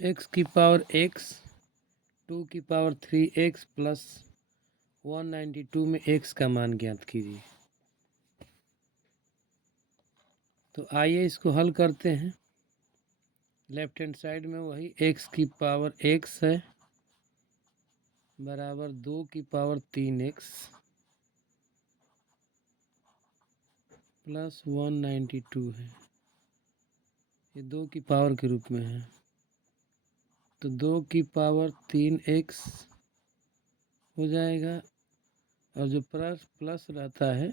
X की power x 2 की power 3x plus 192 में x का मान ज्ञात कीजिए। तो आइए इसको हल करते हैं। लेफ्ट हैंड साइड में वही x की पावर x है बराबर 2 की पावर 3x प्लस 192 है। ये 2 की पावर के रूप में है, तो 2 की पावर 3x हो जाएगा, और जो प्लस प्लस रहता है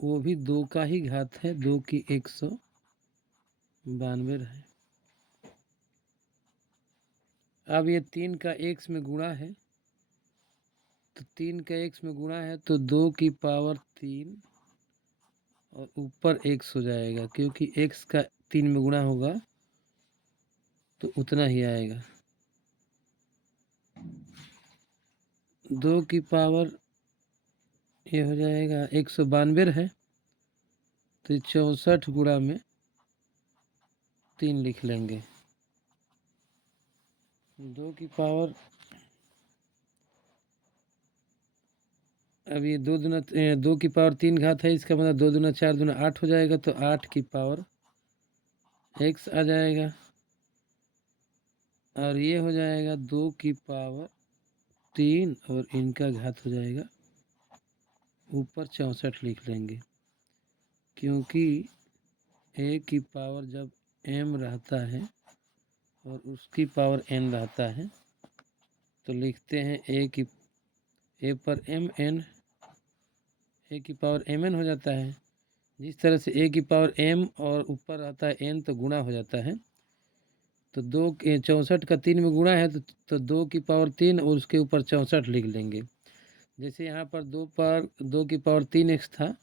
वो भी 2 का ही घात है, 2 की 192 है। अब ये 3 का x में गुणा है, तो 3 का x में गुणा है तो 2 की पावर 3 और ऊपर x हो जाएगा, क्योंकि x का 3 में गुणा होगा तो उतना ही आएगा। 2 की पावर ये हो जाएगा 192 है, तो 64 गुणा में 3 लिख लेंगे। 2 की पावर अब ये 2 की पावर 3 घात है, इसका मतलब 2 दूना 4 दूना 8 हो जाएगा, तो 8 की पावर x आ जाएगा, और ये हो जाएगा 2 की पावर 3 और इनका घात हो जाएगा ऊपर 64 लिख लेंगे, क्योंकि a की पावर जब m रहता है और उसकी पावर n रहता है तो लिखते हैं a पर mn, a की पावर mn हो जाता है। जिस तरह से a की पावर m और ऊपर रहता है n तो गुणा हो जाता है, तो 64 का 3 में गुणा है तो 2 की पावर 3 और उसके ऊपर 64 लिख लेंगे। जैसे यहाँ पर 2 की पावर 3x था,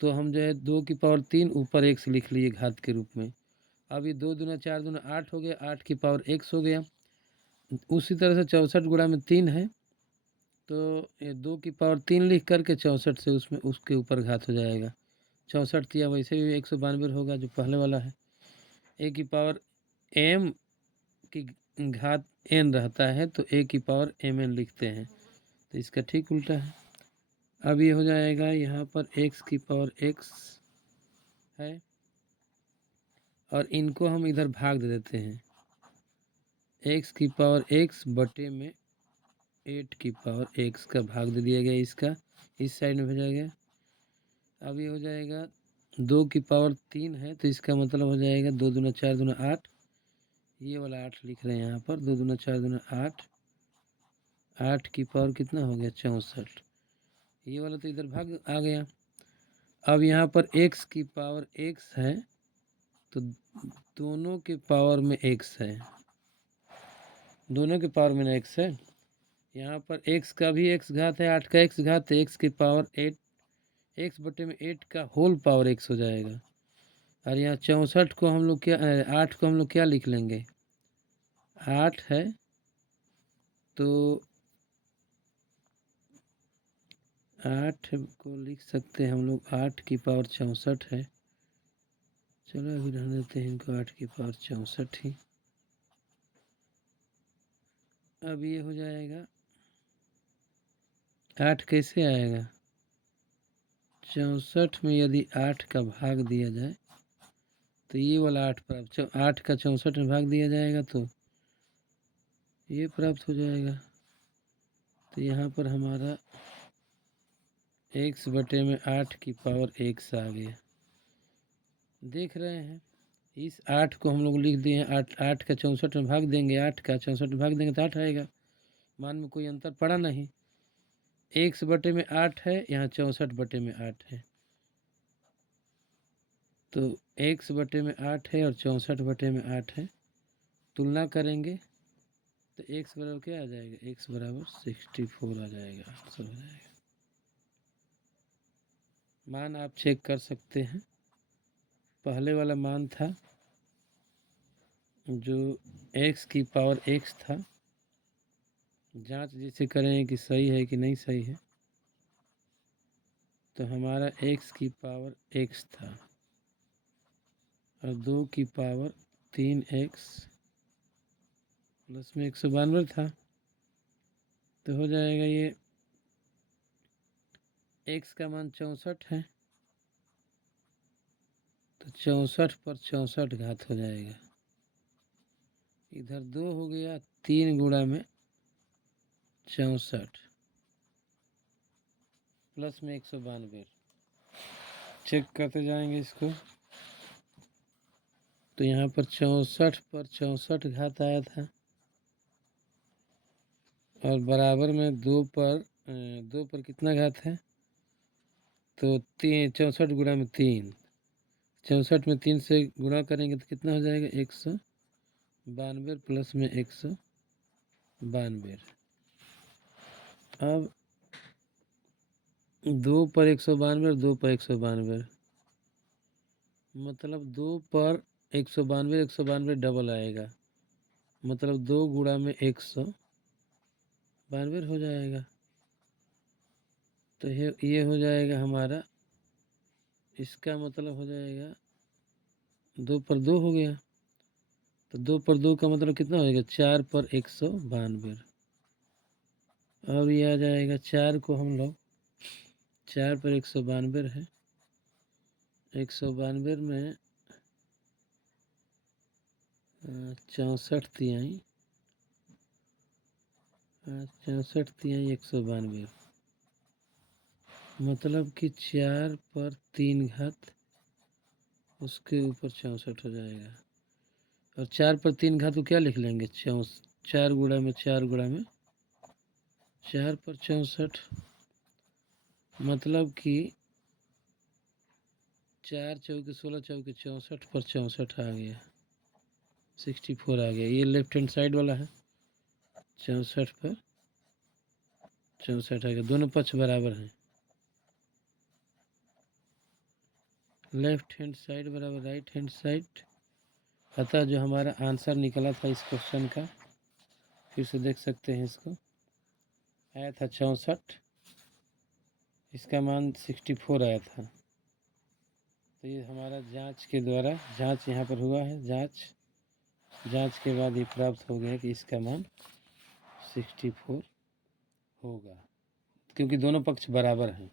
तो हम जो है 2 की पावर 3 ऊपर x लिख लिए घात के रूप में। अब ये 2 दूना 4 दूना 8 हो गया, 8 की पावर x हो गया। उसी तरह से 64 गुणा में 3 है, तो ये 2 की पावर 3 लिख करके 64 से उसमें उसके ऊपर घात हो जाएगा। 64 या वैसे भी 192 होगा जो पहले वाला है। a की पावर m की घात n रहता है, तो a की पावर mn लिखते हैं, तो इसका ठीक उल्टा है। अब ये हो जाएगा यहाँ पर x की पावर x है, और इनको हम इधर भाग दे देते हैं। x की पावर x बटे में 8 की पावर x का भाग दे दिया गया, इसका इस साइड में भेजा गया। अब ये हो जाएगा 2 की पावर 3 है, तो इसका मतलब हो जाएगा 2 दूना 4 दूना 8, ये वाला 8 लिख रहे हैं यहाँ पर। 2 दूना 4 दूना 8, 8 की पावर कितना हो गया 64, ये वाला तो इधर भाग आ गया। अब यहाँ पर x की पावर x है, तो दोनों के पावर में x है, दोनों के पावर में ना x है। यहाँ पर x का भी x घात है, 8 का x घात है, x की पावर 8, x बटे में 8 का होल पावर x हो जाएगा। और यहाँ 64 को हम लोग क्या 8 को हम लोग क्या लिख लेंगे, 8 है तो 8 को लिख सकते हैं हम लोग 8 की पावर 64 है। चलो अभी रहने देते हैं इनको 8 की पावर 64 ही। अब ये हो जाएगा 8 कैसे आएगा, 64 में यदि 8 का भाग दिया जाए तो ये वाला 8 प्राप्त, 8 का 64 में भाग दिया जाएगा तो ये प्राप्त हो जाएगा। तो यहाँ पर हमारा x बटे में 8 की पावर x आ गया। देख रहे हैं, इस 8 को हम लोग लिख दिए हैं, 8 का 64 में भाग देंगे, 8 का 64 में भाग देंगे तो 8 आएगा। मान में कोई अंतर पड़ा नहीं, x बटे में 8 है, यहाँ 64 बटे में 8 है, तो x बटे में 8 है और 64 बटे में 8 है, तुलना करेंगे तो x बराबर क्या आ जाएगा, x बराबर 64 आ जाएगा, आंसर हो जाएगा। मान आप चेक कर सकते हैं, पहले वाला मान था जो x की पावर x था, जांच जिसे करें कि सही है कि नहीं सही है, तो हमारा x की पावर x था और 2 की पावर 3x प्लस में 192 था, तो हो जाएगा ये x का मान 64 है, तो 64 पर 64 घात हो जाएगा। इधर 2 हो गया, 3 गुणा में 64 प्लस में 192। चेक करते जाएंगे इसको, तो यहाँ पर 64 पर 64 घात आया था, और बराबर में 2 पर कितना घात है, तो 64 गुणा में 3, 64 में 3 से गुणा करेंगे तो कितना हो जाएगा, 192 प्लस में 192। अब 2 पर 192 और 2 पर 192, मतलब 2 पर 192 192 डबल आएगा, मतलब 2 गुणा में 192 हो जाएगा। तो ये हो जाएगा हमारा, इसका मतलब हो जाएगा 2 पर 2 हो गया, तो 2 पर 2 का मतलब कितना हो जाएगा, 4 पर 192। अब ये आ जाएगा 4 को हम लोग 4 पर 192 है, 192 में 64 तिहाई 64 तिहाई 192, मतलब कि 4 पर 3 घात उसके ऊपर 64 हो जाएगा। और 4 पर 3 घात को क्या लिख लेंगे, 4 गुणा में 4 गुणा में 4 पर 64, मतलब कि 4 चौके 16 चौके 64 पर 64 आ गया, 64 आ गया। ये लेफ्ट हैंड साइड वाला है, 64 पर 64 आ गया, दोनों पक्ष बराबर हैं, लेफ्ट हैंड साइड बराबर राइट हैंड साइड। अतः जो हमारा आंसर निकला था इस क्वेश्चन का, फिर से देख सकते हैं, इसको आया था 64, इसका मान 64 आया था। तो ये हमारा जांच के द्वारा, जांच यहाँ पर हुआ है, जांच के बाद ये प्राप्त हो गया कि इसका मान 64 होगा, क्योंकि दोनों पक्ष बराबर हैं।